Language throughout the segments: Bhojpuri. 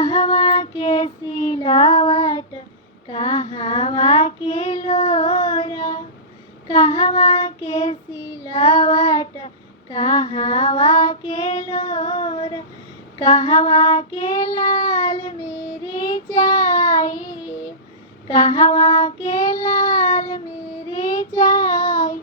कहवा के सिलावट कहवा के लोरा, कहवा के सिलावट कहवा के लोरा, कहवा के लाल मेरी चाई, कहवा के लाल मेरी चाई।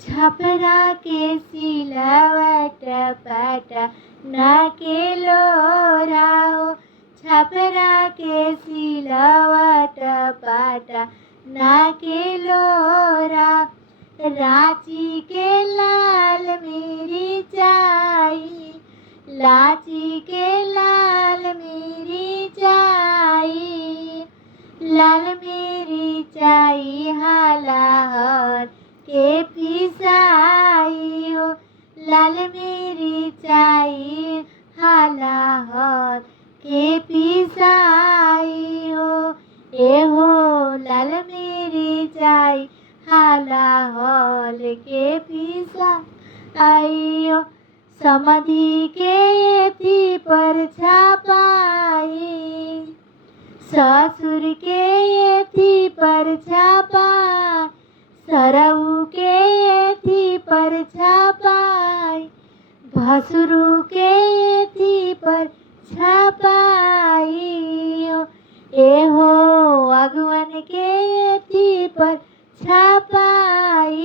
छपरा के सिलावट पटना के लोरा, छपरा के सिलावट पटना के लोरा, रांची के लाल मेरी चाई, रांची के लाल मेरी चाई। लाल मेरी चाई हालाहौर के पिसाई हो, लाल मेरी चाई हालाहौर के पिसाई हो। ए हो लाल मेरी चाई हालाहौर के पिसाई हो। समाधि के थी पर छापाई, ससुर के थी पर छापाई, सरऊ के थी पर छापाई, भसुरु के थी पर छापाई।